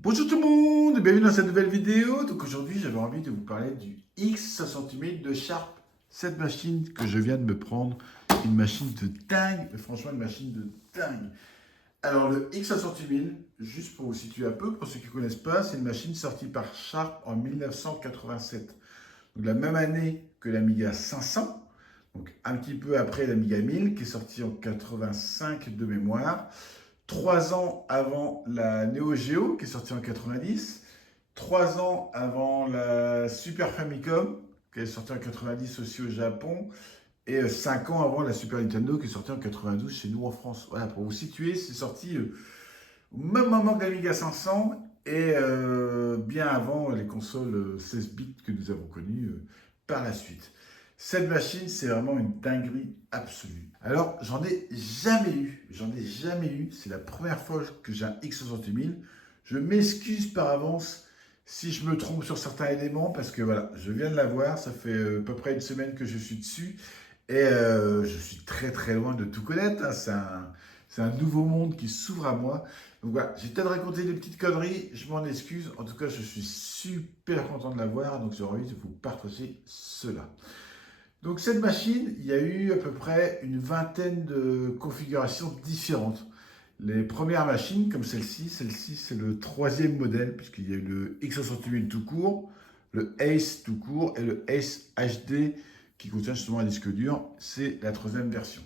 Bonjour tout le monde, bienvenue dans cette nouvelle vidéo. Donc aujourd'hui j'avais envie de vous parler du X68000 de Sharp. Cette machine que je viens de me prendre, une machine de dingue, mais franchement une machine de dingue. Alors le X68000, juste pour vous situer un peu, pour ceux qui ne connaissent pas, c'est une machine sortie par Sharp en 1987. Donc la même année que l'Amiga 500, donc un petit peu après l'Amiga 1000 qui est sorti en 85 de mémoire. 3 ans avant la Neo Geo, qui est sortie en 90, 3 ans avant la Super Famicom, qui est sortie en 90 aussi au Japon, et 5 ans avant la Super Nintendo, qui est sortie en 92 chez nous en France. Voilà, pour vous situer, c'est sorti au même moment que l'Amiga 500 et bien avant les consoles 16 bits que nous avons connues par la suite. Cette machine, c'est vraiment une dinguerie absolue. Alors, j'en ai jamais eu. C'est la première fois que j'ai un X68000. Je m'excuse par avance si je me trompe sur certains éléments parce que voilà, je viens de l'avoir. Ça fait à peu près une semaine que je suis dessus et je suis très très loin de tout connaître, hein. C'est un nouveau monde qui s'ouvre à moi. Donc voilà, j'ai peut-être raconté des petites conneries, je m'en excuse. En tout cas, je suis super content de l'avoir, donc j'ai envie de vous partager cela. Donc cette machine, il y a eu à peu près une vingtaine de configurations différentes. Les premières machines, comme celle-ci c'est le troisième modèle, puisqu'il y a eu le X68000 tout court, le Ace tout court et le Ace HD qui contient justement un disque dur. C'est la troisième version.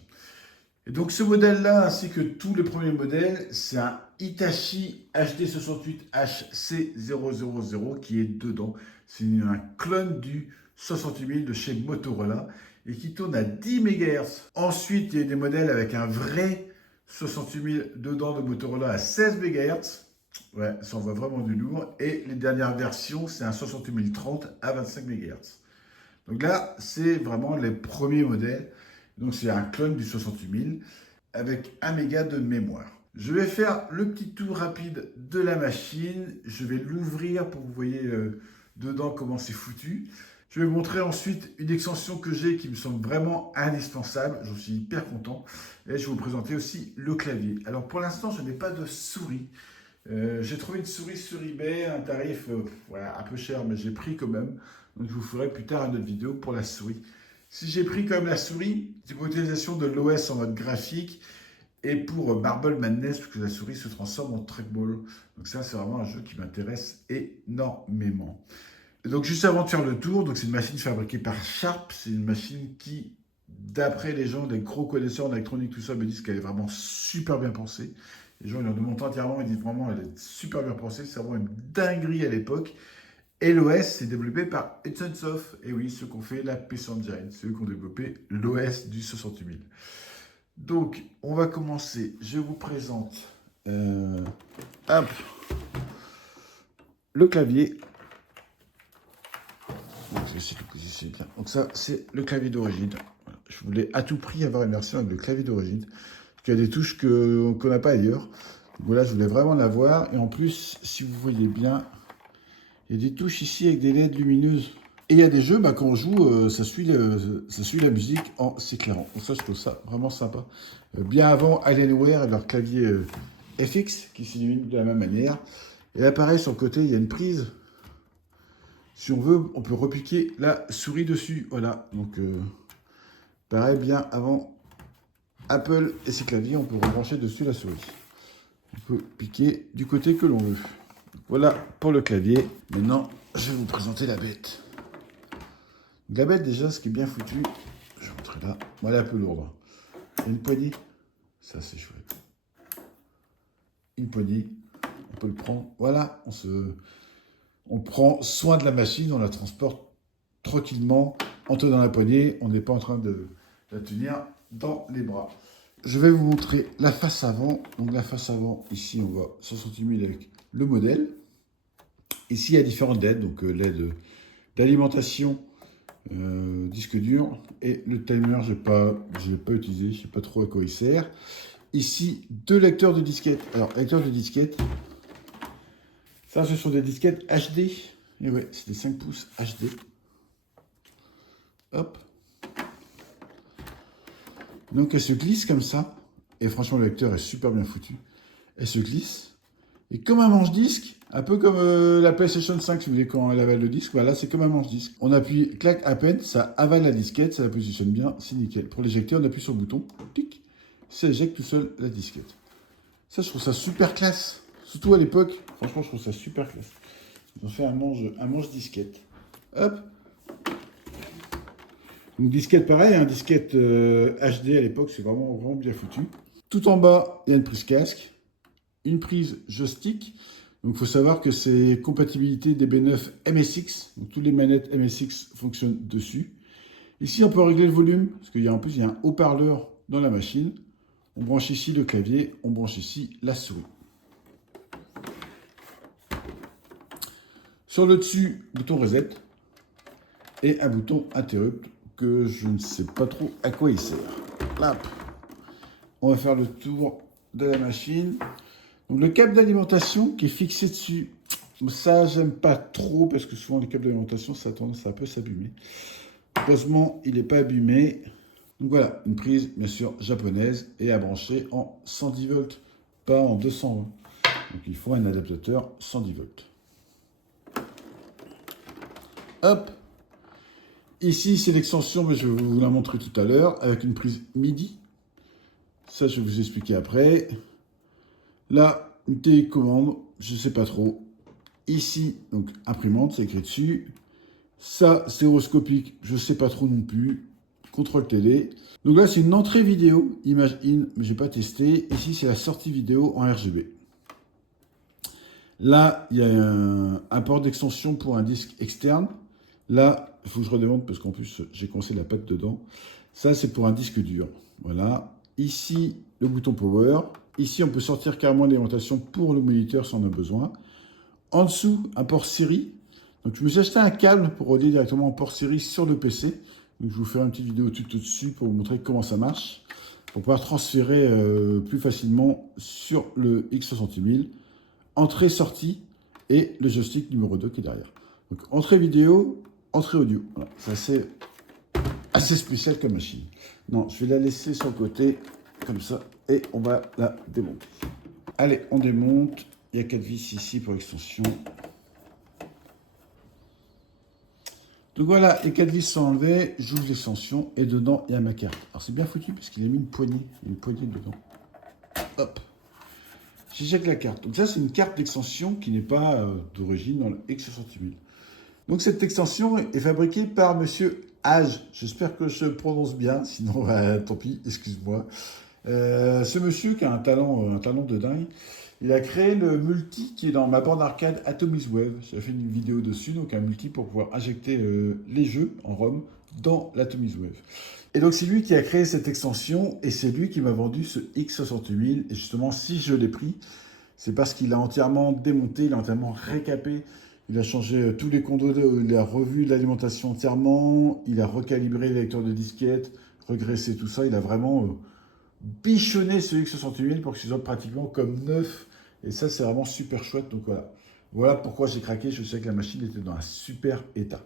Et donc ce modèle-là, ainsi que tous les premiers modèles, c'est un Hitachi HD68HC000 qui est dedans. C'est un clone du 68000 de chez Motorola et qui tourne à 10 MHz. Ensuite, il y a des modèles avec un vrai 68000 dedans de Motorola à 16 MHz. Ouais, ça envoie vraiment du lourd. Et les dernières versions, c'est un 68030 à 25 MHz. Donc là, c'est vraiment les premiers modèles. Donc c'est un clone du 68000 avec 1 méga de mémoire. Je vais faire le petit tour rapide de la machine. Je vais l'ouvrir pour que vous voyez dedans comment c'est foutu. Je vais vous montrer ensuite une extension que j'ai qui me semble vraiment indispensable. J'en suis hyper content. Et je vais vous présenter aussi le clavier. Alors pour l'instant, je n'ai pas de souris. J'ai trouvé une souris sur eBay, un tarif voilà, un peu cher, mais j'ai pris quand même. Donc je vous ferai plus tard une autre vidéo pour la souris. Si j'ai pris quand même la souris, c'est pour l'utilisation de l'OS en mode graphique et pour Marble Madness, parce que la souris se transforme en trackball. Donc ça, c'est vraiment un jeu qui m'intéresse énormément. Et donc juste avant de faire le tour, donc c'est une machine fabriquée par Sharp. C'est une machine qui, d'après les gens, des gros connaisseurs en électronique, tout ça, me disent qu'elle est vraiment super bien pensée. Les gens, ils en demandent entièrement, ils disent vraiment elle est super bien pensée. C'est vraiment une dinguerie à l'époque. Et l'OS, c'est développé par Hudson Soft. Et oui, ceux qui ont fait la PC Engine, ceux qui ont développé l'OS du 68000. Donc, on va commencer. Je vous présente hop, le clavier. Donc, je vais essayer de le positionner bien. Donc ça, c'est le clavier d'origine. Voilà. Je voulais à tout prix avoir une version avec le clavier d'origine. Parce qu'il y a des touches qu'on n'a pas ailleurs. Donc voilà, je voulais vraiment l'avoir. Et en plus, si vous voyez bien, il y a des touches ici avec des LED lumineuses. Et il y a des jeux, bah, quand on joue, ça suit la musique en s'éclairant. Donc ça, je trouve ça vraiment sympa. Bien avant Alienware et leur clavier FX qui s'illumine de la même manière. Et là, pareil, sur le côté, il y a une prise. Si on veut, on peut repiquer la souris dessus. Voilà, donc pareil, bien avant Apple et ses claviers, on peut rebrancher dessus la souris. On peut piquer du côté que l'on veut. Donc, voilà pour le clavier. Maintenant, je vais vous présenter la bête. La bête, déjà, ce qui est bien foutu, je vais montrer là. Voilà, un peu lourde. Il y a une poignée. Ça, c'est chouette. Une poignée. On peut le prendre. Voilà, on prend soin de la machine, on la transporte tranquillement en tenant la poignée. On n'est pas en train de la tenir dans les bras. Je vais vous montrer la face avant. Donc la face avant, ici, on voit 68 000 avec le modèle. Ici, il y a différentes LED. Donc LED d'alimentation, disque dur. Et le timer, je ne l'ai pas utilisé. Je ne sais pas trop à quoi il sert. Ici, deux lecteurs de disquettes. Alors, lecteurs de disquettes. Ça, ce sont des disquettes HD. Et ouais, c'est des 5 pouces HD. Hop. Donc elle se glisse comme ça. Et franchement, le lecteur est super bien foutu. Elle se glisse. Et comme un manche-disque, un peu comme la PlayStation 5, si vous voulez, quand elle avale le disque, voilà, c'est comme un manche-disque. On appuie, clac, à peine, ça avale la disquette, ça la positionne bien, c'est nickel. Pour l'éjecter, on appuie sur le bouton, clic, ça éjecte tout seul la disquette. Ça, je trouve ça super classe. Surtout à l'époque, franchement, je trouve ça super classe. Ils ont fait un manche disquette. Hop. Une disquette pareil, un disquette HD à l'époque, c'est vraiment, vraiment bien foutu. Tout en bas, il y a une prise casque, une prise joystick. Donc il faut savoir que c'est compatibilité DB9 MSX. Donc toutes les manettes MSX fonctionnent dessus. Ici, on peut régler le volume, parce qu'il y a en plus il y a un haut-parleur dans la machine. On branche ici le clavier, on branche ici la souris. Sur le dessus, bouton reset et un bouton interrupt que je ne sais pas trop à quoi il sert. Là, on va faire le tour de la machine. Donc le câble d'alimentation qui est fixé dessus, ça j'aime pas trop parce que souvent les câbles d'alimentation ça a tendance à un peu s'abîmer. Heureusement il n'est pas abîmé. Donc voilà, une prise bien sûr japonaise et à brancher en 110 volts, pas en 220. Donc il faut un adaptateur 110 volts. Hop. Ici c'est l'extension, mais je vais vous la montrer tout à l'heure, avec une prise MIDI. Ça je vais vous expliquer après. Là, une télécommande, je ne sais pas trop. Ici, donc imprimante, c'est écrit dessus. Ça, stéréoscopique, je ne sais pas trop non plus. Contrôle télé. Donc là, c'est une entrée vidéo, image in, mais je n'ai pas testé. Ici, c'est la sortie vidéo en RGB. Là, il y a un port d'extension pour un disque externe. Là, il faut que je redemande parce qu'en plus, j'ai coincé la patte dedans. Ça, c'est pour un disque dur. Voilà. Ici, le bouton power. Ici, on peut sortir carrément l'alimentation pour le moniteur si on a besoin. En dessous, un port série. Donc, je me suis acheté un câble pour relier directement en port série sur le PC. Donc, je vous ferai une petite vidéo tout dessus pour vous montrer comment ça marche. Pour pouvoir transférer plus facilement sur le X60000. Entrée-sortie et le joystick numéro 2 qui est derrière. Donc, entrée vidéo, entrée audio. Voilà, c'est assez spécial comme machine. Non, je vais la laisser sur le côté, comme ça, et on va la démonter. Allez, on démonte. Il y a 4 vis ici pour l'extension. Donc voilà, les 4 vis sont enlevées, j'ouvre l'extension, et dedans, il y a ma carte. Alors c'est bien foutu, parce qu'il a mis une poignée dedans. Hop. J'éjecte la carte. Donc ça, c'est une carte d'extension qui n'est pas d'origine dans le X60000. Donc cette extension est fabriquée par Monsieur Hage. J'espère que je prononce bien, sinon tant pis, excuse-moi. Ce monsieur qui a un talent de dingue, il a créé le multi qui est dans ma borne arcade AtomicsWave. J'ai fait une vidéo dessus, donc un multi pour pouvoir injecter les jeux en ROM dans l'AtomicsWave. Et donc c'est lui qui a créé cette extension et c'est lui qui m'a vendu ce X60000. Et justement, si je l'ai pris, c'est parce qu'il a entièrement démonté, il a entièrement récapé. Il a changé tous les condos, il a revu l'alimentation entièrement, il a recalibré les lecteurs de disquettes, regraissé tout ça. Il a vraiment bichonné ce X60000 pour qu'il soit pratiquement comme neuf. Et ça, c'est vraiment super chouette. Donc voilà. Voilà pourquoi j'ai craqué. Je sais que la machine était dans un super état.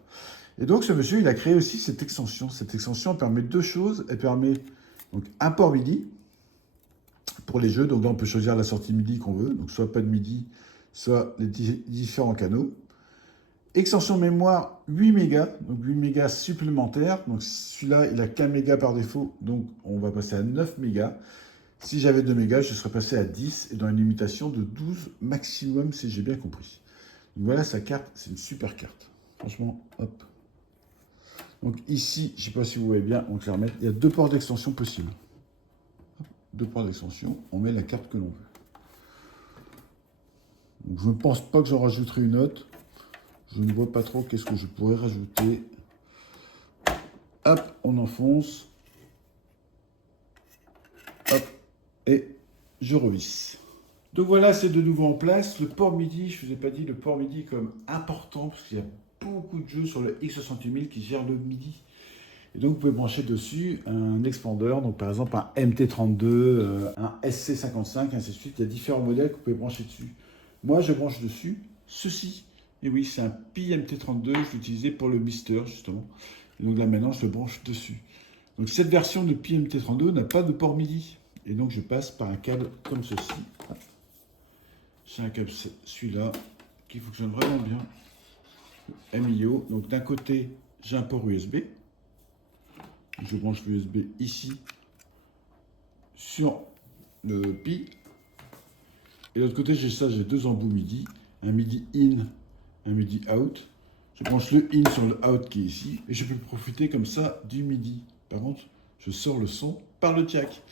Et donc ce monsieur, il a créé aussi cette extension. Cette extension permet deux choses. Elle permet donc un port MIDI pour les jeux. Donc là, on peut choisir la sortie MIDI qu'on veut. Donc soit pas de MIDI, soit les différents canaux. Extension mémoire 8 mégas, donc 8 mégas supplémentaires. Donc celui-là, il a qu'un méga par défaut, donc on va passer à 9 mégas. Si j'avais 2 mégas, je serais passé à 10 et dans une limitation de 12 maximum, si j'ai bien compris. Donc voilà sa carte, c'est une super carte. Franchement, hop. Donc ici, je ne sais pas si vous voyez bien, on va la remettre. Il y a deux ports d'extension possibles. Hop, deux ports d'extension, on met la carte que l'on veut. Donc, je ne pense pas que j'en rajouterai une autre. Je ne vois pas trop qu'est-ce que je pourrais rajouter. Hop, on enfonce. Hop, et je revisse. Donc voilà, c'est de nouveau en place. Le port MIDI, je ne vous ai pas dit le port MIDI comme important, parce qu'il y a beaucoup de jeux sur le X60000 qui gèrent le MIDI. Et donc vous pouvez brancher dessus un expander, donc par exemple un MT32, un SC55, ainsi de suite. Il y a différents modèles que vous pouvez brancher dessus. Moi, je branche dessus ceci. Et oui, c'est un Pi MT32, je l'utilisais pour le Mister, justement. Et donc là, maintenant, je le branche dessus. Donc cette version de Pi MT32 n'a pas de port MIDI. Et donc, je passe par un câble comme ceci. J'ai un câble, celui-là, qui fonctionne vraiment bien. MIO. Donc d'un côté, j'ai un port USB. Je branche l'USB ici sur le pi. Et de l'autre côté, j'ai ça, j'ai deux embouts MIDI. Un MIDI in, un MIDI out. Je branche le in sur le out qui est ici. Et je peux profiter comme ça du MIDI. Par contre, je sors le son par le jack.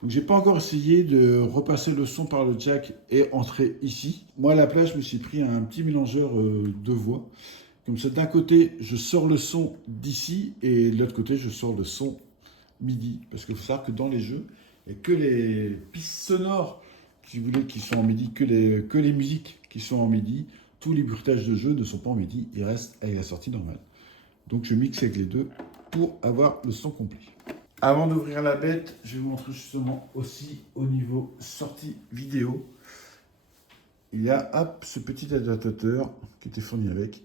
Donc j'ai pas encore essayé de repasser le son par le jack et entrer ici. Moi à la place, je me suis pris un petit mélangeur de voix. Comme ça, d'un côté, je sors le son d'ici et de l'autre côté, je sors le son MIDI. Parce qu'il faut savoir que dans les jeux, il n'y a que les pistes sonores si vous voulez, qui sont en MIDI, que les musiques qui sont en MIDI. Tous les bruitages de jeu ne sont pas en MIDI, ils restent avec la sortie normale. Donc je mixe avec les deux pour avoir le son complet. Avant d'ouvrir la bête, je vais vous montrer justement aussi au niveau sortie vidéo. Il y a hop, ce petit adaptateur qui était fourni avec.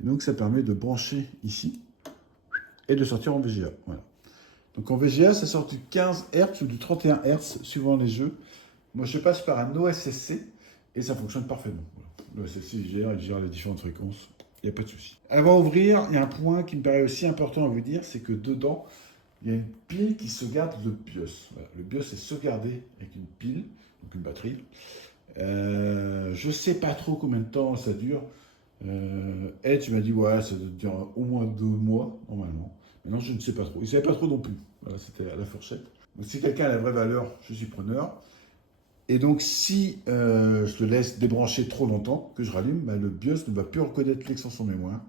Et donc ça permet de brancher ici et de sortir en VGA. Voilà. Donc en VGA, ça sort du 15 Hz ou du 31 Hz suivant les jeux. Moi je passe par un OSSC et ça fonctionne parfaitement. Voilà. L'OSSC il gère les différentes fréquences, il n'y a pas de souci. Avant d'ouvrir, il y a un point qui me paraît aussi important à vous dire, c'est que dedans, il y a une pile qui sauvegarde le BIOS. Voilà. Le BIOS est sauvegardé avec une pile, donc une batterie. Je ne sais pas trop combien de temps ça dure. Edge m'a dit ouais, ça doit durer au moins 2 mois normalement. Maintenant je ne sais pas trop. Il ne savait pas trop non plus. Voilà, c'était à la fourchette. Donc si quelqu'un a la vraie valeur, je suis preneur. Et donc si je le laisse débrancher trop longtemps, que je rallume, bah, le BIOS ne va plus reconnaître l'extension mémoire.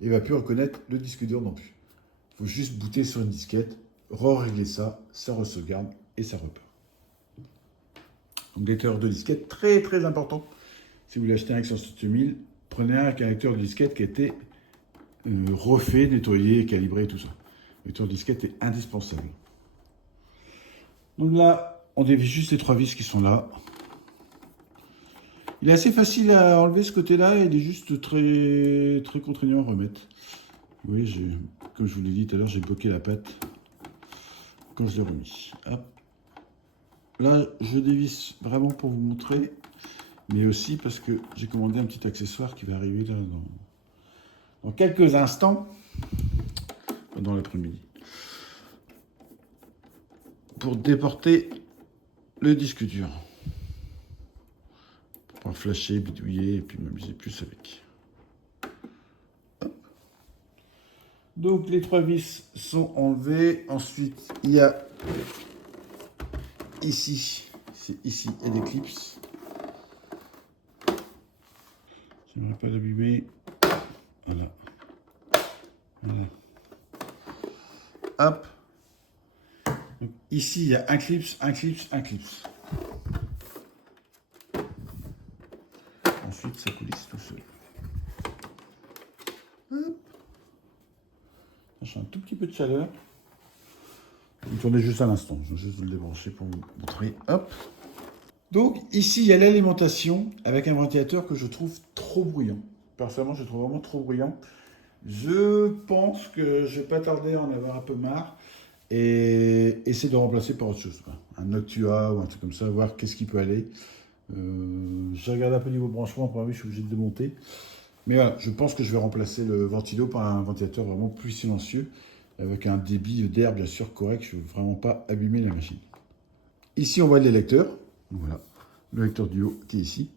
Et ne va plus reconnaître le disque dur non plus. Il faut juste booter sur une disquette, re-régler ça, ça re-sauvegarde et ça repart. Donc lecteur de disquette, très très important. Si vous voulez acheter un X68000, prenez un avec un lecteur de disquette qui a été refait, nettoyé, calibré, tout ça. Le lecteur de disquette est indispensable. Donc là, on dévisse juste les 3 vis qui sont là. Il est assez facile à enlever ce côté-là et il est juste très, très contraignant à remettre. Vous voyez, comme je vous l'ai dit tout à l'heure, j'ai bloqué la patte quand je l'ai remis. Hop. Là, je dévisse vraiment pour vous montrer, mais aussi parce que j'ai commandé un petit accessoire qui va arriver là dans quelques instants, dans l'après-midi, pour déporter le disque dur. Pour flasher, bidouiller et puis m'amuser plus avec. Hop. Donc les 3 vis sont enlevées. Ensuite, il y a ici, c'est ici, il y a des clips. J'aimerais pas l'abîmer. Voilà. Voilà. Hop. Donc, ici, il y a un clips, un clips, un clips. Ensuite, ça coulisse tout seul. Hop. J'ai un tout petit peu de chaleur. Vous tournez juste à l'instant. Je vais juste vous le débrancher pour vous montrer. Hop. Donc ici, il y a l'alimentation avec un ventilateur que je trouve trop bruyant. Personnellement, je le trouve vraiment trop bruyant. Je pense que je vais pas tarder à en avoir un peu marre et essayer de remplacer par autre chose. Un Noctua ou un truc comme ça, voir qu'est-ce qui peut aller. J'ai regardé un peu niveau branchement, pour je suis obligé de démonter. Mais voilà, je pense que je vais remplacer le ventilo par un ventilateur vraiment plus silencieux, avec un débit d'air bien sûr correct. Je ne veux vraiment pas abîmer la machine. Ici, on voit les lecteurs. Voilà, le lecteur duo qui est ici.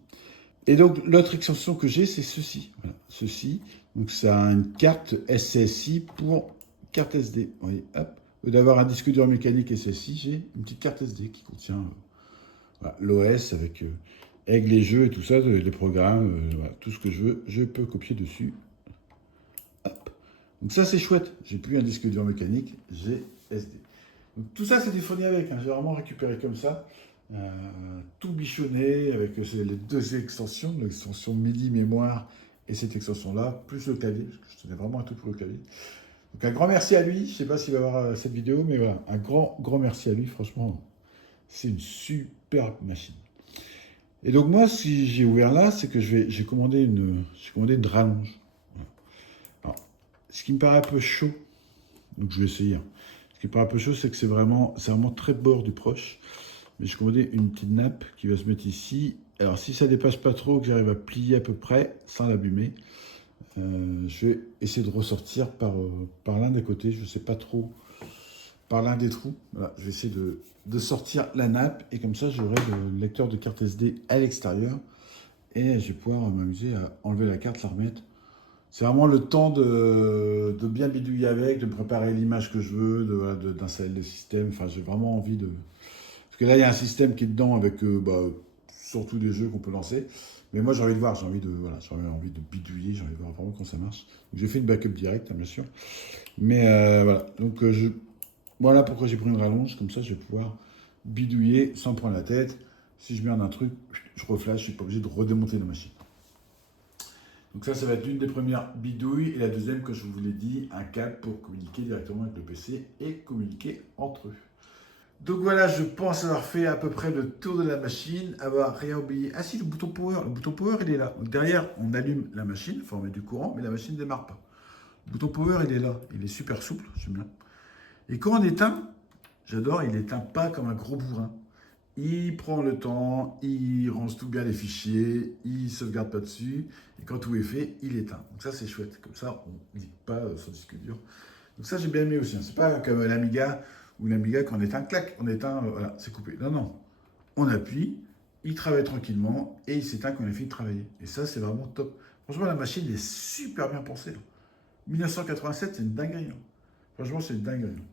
Et donc, l'autre extension que j'ai, c'est ceci. Voilà, ceci. Donc, ça a une carte SSI pour carte SD. Vous voyez, hop. Au lieu d'avoir un disque dur mécanique SSI, j'ai une petite carte SD qui contient voilà, l'OS avec les jeux et tout ça, les programmes, voilà, tout ce que je veux, je peux copier dessus. Hop. Donc ça, c'est chouette. J'ai plus un disque dur mécanique, j'ai SD. Donc tout ça, c'était fourni avec. Hein. J'ai vraiment récupéré comme ça. Tout bichonné avec les 2 extensions, l'extension MIDI mémoire et cette extension-là, plus le clavier, parce que je tenais vraiment un tout pour le clavier. Donc un grand merci à lui. Je ne sais pas s'il va voir cette vidéo, mais voilà, un grand merci à lui. Franchement, c'est une superbe machine. Et donc moi, si j'ai ouvert là, c'est que j'ai commandé une rallonge. Alors, ce qui me paraît un peu chaud, donc je vais essayer. Ce qui me paraît un peu chaud, c'est que c'est vraiment très bord du proche. Mais j'ai commandé une petite nappe qui va se mettre ici Alors si ça dépasse pas trop, que j'arrive à plier à peu près sans l'abîmer, je vais essayer de ressortir par l'un des côtés, je ne sais pas trop, par l'un des trous. Voilà, je vais essayer de sortir la nappe et comme ça j'aurai le lecteur de carte SD à l'extérieur et je vais pouvoir m'amuser à enlever la carte, la remettre. C'est vraiment le temps de bien bidouiller avec, de préparer l'image que je veux, voilà, d'installer le système. Enfin, j'ai vraiment envie de... Parce que là, il y a un système qui est dedans avec surtout des jeux qu'on peut lancer. Mais moi, j'ai envie de voir, voilà, j'ai envie de bidouiller, j'ai envie de voir vraiment comment ça marche. Donc, j'ai fait une backup directe, hein, bien sûr. Mais voilà, donc voilà pourquoi j'ai pris une rallonge. Comme ça, je vais pouvoir bidouiller sans prendre la tête. Si je merde un truc, je reflash, je suis pas obligé de redémonter la machine. Donc ça va être l'une des premières bidouilles. Et la deuxième, que je vous l'ai dit, un câble pour communiquer directement avec le PC et communiquer entre eux. Donc voilà, je pense avoir fait à peu près le tour de la machine, avoir rien oublié. Ah si, le bouton power. Le bouton power, il est là. Donc derrière, on allume la machine, enfin on met du courant, mais la machine ne démarre pas. Le bouton power, il est là. Il est super souple, j'aime bien. Et quand on éteint, j'adore, il n'éteint pas comme un gros bourrin. Il prend le temps, il range tout bien les fichiers, il sauvegarde pas dessus, et quand tout est fait, il éteint. Donc ça c'est chouette, comme ça on ne lit pas son disque dur. Donc ça j'ai bien aimé aussi, hein. C'est pas comme l'Amiga, ou l'Amiga quand on éteint, clac, on éteint, voilà, c'est coupé. Non, non, on appuie, il travaille tranquillement, et il s'éteint quand on a fini de travailler. Et ça c'est vraiment top. Franchement la machine est super bien pensée, là. 1987 c'est une dinguerie, hein. Franchement c'est une dinguerie, hein.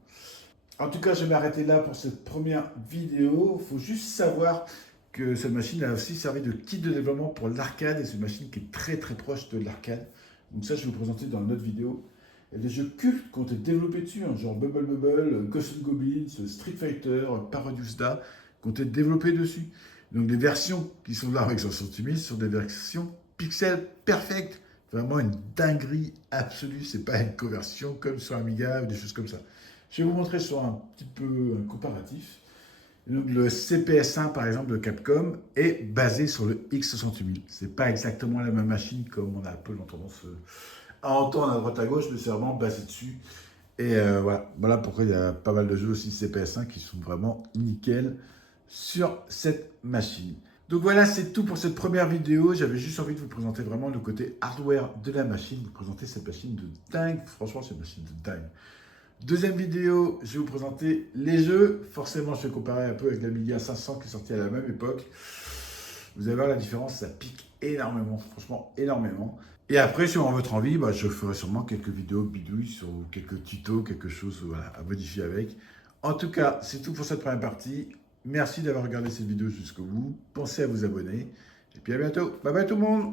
En tout cas, je vais m'arrêter là pour cette première vidéo. Il faut juste savoir que cette machine a aussi servi de kit de développement pour l'arcade et c'est une machine qui est très très proche de l'arcade. Donc ça, je vais vous présenter dans une autre vidéo. Il y a des jeux cultes qui ont été développés dessus, hein, genre Bubble Bubble, Ghosts and Goblins, Street Fighter, Parodius Da, qui ont été développés dessus. Donc les versions qui sont là avec 68 000 sont des versions pixel perfect. Vraiment une dinguerie absolue. C'est pas une conversion comme sur Amiga ou des choses comme ça. Je vais vous montrer sur un petit peu un comparatif. Donc, le CPS1 par exemple de Capcom est basé sur le X68000. C'est pas exactement la même machine comme on a un peu tendance à entendre à droite à gauche, mais c'est vraiment basé dessus. Et voilà pourquoi il y a pas mal de jeux aussi CPS1 qui sont vraiment nickel sur cette machine. Donc voilà, c'est tout pour cette première vidéo. J'avais juste envie de vous présenter vraiment le côté hardware de la machine, vous présenter cette machine de dingue. Franchement, c'est une machine de dingue. Deuxième vidéo, je vais vous présenter les jeux. Forcément, je vais comparer un peu avec l'Amiga 500 qui est sorti à la même époque. Vous allez voir la différence, ça pique énormément, franchement énormément. Et après, si on a votre envie, je ferai sûrement quelques vidéos bidouilles sur quelques tutos, quelque chose voilà, à modifier avec. En tout cas, c'est tout pour cette première partie. Merci d'avoir regardé cette vidéo jusqu'au bout. Pensez à vous abonner. Et puis à bientôt. Bye bye tout le monde.